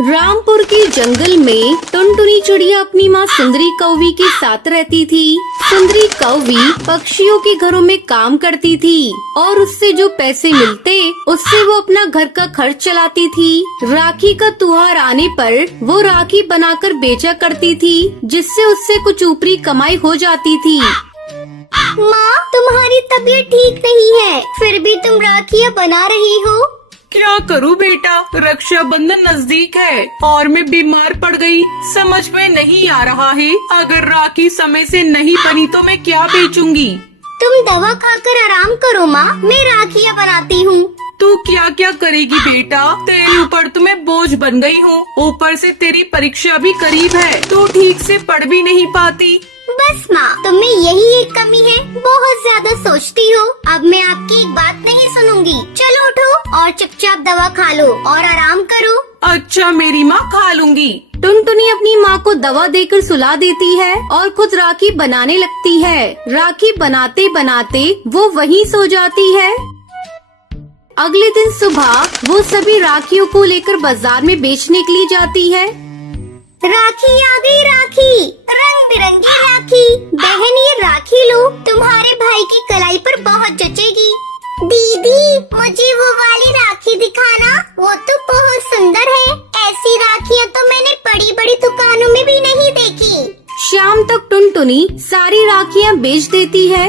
रामपुर के जंगल में टुनटुनी चिड़िया अपनी माँ सुंदरी कौवी के साथ रहती थी। सुंदरी कौवी पक्षियों के घरों में काम करती थी और उससे जो पैसे मिलते उससे वो अपना घर का खर्च चलाती थी। राखी का त्योहार आने पर वो राखी बनाकर बेचा करती थी, जिससे उससे कुछ ऊपरी कमाई हो जाती थी। माँ, तुम्हारी तबीयत ठीक नहीं है, फिर भी तुम राखियाँ बना रही हो। क्या करूं बेटा, रक्षाबंधन नजदीक है और मैं बीमार पड़ गई। समझ में नहीं आ रहा है, अगर राखी समय से नहीं बनी तो मैं क्या बेचूंगी। तुम दवा खाकर आराम करो माँ, मैं राखियाँ बनाती हूँ। तू क्या क्या करेगी बेटा, तेरे ऊपर तो मैं बोझ बन गई हूँ। ऊपर से तेरी परीक्षा भी करीब है, तू ठीक से पढ़ भी नहीं पाती। बस माँ, तुम में यही एक कमी है, बहुत ज्यादा सोचती हो। अब मैं आपकी एक बात नहीं सुनूंगी। चलो उठो और चुपचाप दवा खा लो और आराम करो। अच्छा मेरी माँ, खा लूंगी। टुनटुनी अपनी माँ को दवा देकर सुला देती है और खुद राखी बनाने लगती है। राखी बनाते बनाते वो वहीं सो जाती है। अगले दिन सुबह वो सभी राखियों को लेकर बाजार में बेचने के लिए जाती है। राखी आ गई, राखी, रंग बिरंगी राखी। बहन, ये राखी लो, तुम्हारे भाई की कलाई पर बहुत जचेगी। दीदी, मुझे वो वाली राखी दिखाना, वो तो बहुत सुंदर है। ऐसी राखियाँ तो मैंने बड़ी बड़ी दुकानों में भी नहीं देखी। शाम तक टुनटुनी सारी राखियाँ बेच देती है।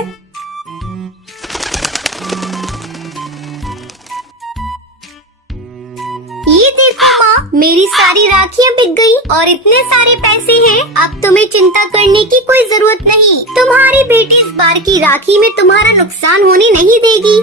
ये देखो माँ, मेरी सारी राखियाँ बिक गई और इतने सारे पैसे हैं। अब तुम्हें चिंता करने की कोई जरूरत नहीं। तुम्हारी बेटी इस बार की राखी में तुम्हारा नुकसान होने नहीं देगी।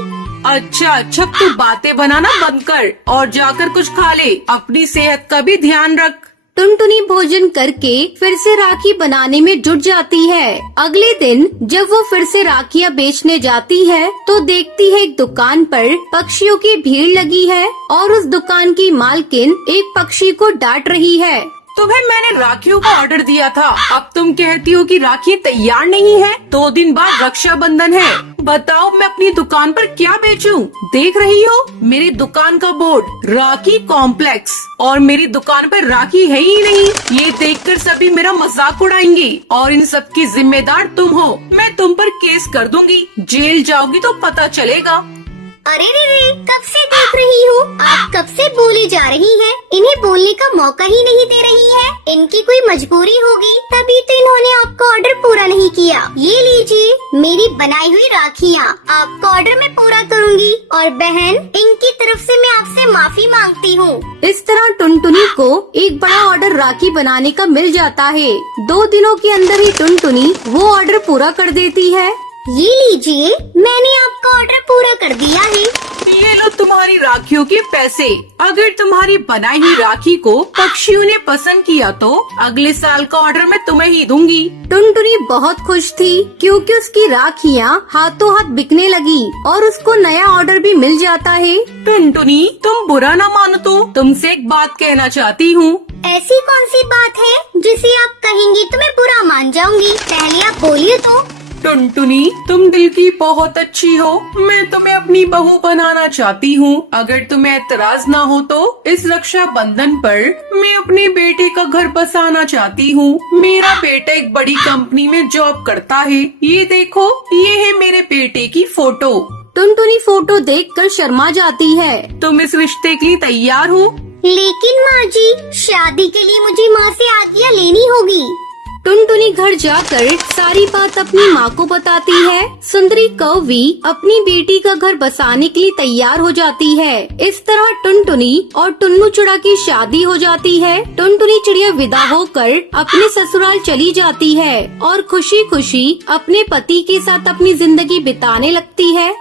अच्छा, तू बातें बनाना बंद कर और जाकर कुछ खा ले। अपनी सेहत का भी ध्यान रख। टुनटुनी भोजन करके फिर से राखी बनाने में जुट जाती है। अगले दिन जब वो फिर से राखियाँ बेचने जाती है तो देखती है एक दुकान पर पक्षियों की भीड़ लगी है और उस दुकान की मालकिन एक पक्षी को डांट रही है। तुम्हें मैंने राखियों का ऑर्डर दिया था, अब तुम कहती हो कि राखी तैयार नहीं है। 2 दिन बाद रक्षाबंधन है, बताओ मैं अपनी दुकान पर क्या बेचूं? देख रही हो मेरी दुकान का बोर्ड, राखी कॉम्प्लेक्स, और मेरी दुकान पर राखी है ही नहीं। ये देखकर सभी मेरा मजाक उड़ाएंगे और इन सब की जिम्मेदार तुम हो। मैं तुम पर केस कर दूंगी, जेल जाओगी तो पता चलेगा। अरे रे, कब से देख रही हूँ, आप कब से बोली जा रही हैं। इन्हें बोलने का मौका ही नहीं दे रही है। इनकी कोई मजबूरी होगी, तभी तो इन्होंने आपका ऑर्डर पूरा नहीं किया। ये लीजिए मेरी बनाई हुई राखियाँ, आपका ऑर्डर मैं पूरा करूँगी। और बहन, इनकी तरफ से मैं आपसे माफी मांगती हूँ। इस तरह टुनटुनी को एक बड़ा ऑर्डर राखी बनाने का मिल जाता है। 2 दिनों के अंदर ही टुनटुनी वो ऑर्डर पूरा कर देती है। ये लीजिए, मैंने आपका ऑर्डर पूरा कर दिया है। ये लो तुम्हारी राखियों के पैसे। अगर तुम्हारी बनाई हुई राखी को पक्षियों ने पसंद किया तो अगले साल का ऑर्डर मैं तुम्हें ही दूंगी। टुनटुनी बहुत खुश थी क्योंकि उसकी राखियाँ हाथों हाथ बिकने लगी और उसको नया ऑर्डर भी मिल जाता है। टुनटुनी, तुम बुरा ना मानो तो तुमसे एक बात कहना चाहती हूँ। ऐसी कौन सी बात है जिसे आप कहेंगी तो मैं बुरा मान जाऊंगी? पहले आप बोलिए तो। टुनटुनी, तुम दिल की बहुत अच्छी हो, मैं तुम्हें अपनी बहू बनाना चाहती हूँ। अगर तुम्हें एतराज ना हो तो इस रक्षाबंधन पर मैं अपने बेटे का घर बसाना चाहती हूँ। मेरा बेटा एक बड़ी कंपनी में जॉब करता है। ये देखो, ये है मेरे बेटे की फोटो। टुनटुनी फोटो देखकर शर्मा जाती है। तुम इस रिश्ते के लिए तैयार हो? लेकिन माँ जी, शादी के लिए मुझे माँ से आज्ञा लेनी होगी। टुनटुनी घर जाकर सारी बात अपनी माँ को बताती है। सुंदरी कौवी अपनी बेटी का घर बसाने के लिए तैयार हो जाती है। इस तरह टुनटुनी और टुन्नू चिड़िया की शादी हो जाती है। टुनटुनी चिड़िया विदा होकर अपने ससुराल चली जाती है और खुशी खुशी अपने पति के साथ अपनी जिंदगी बिताने लगती है।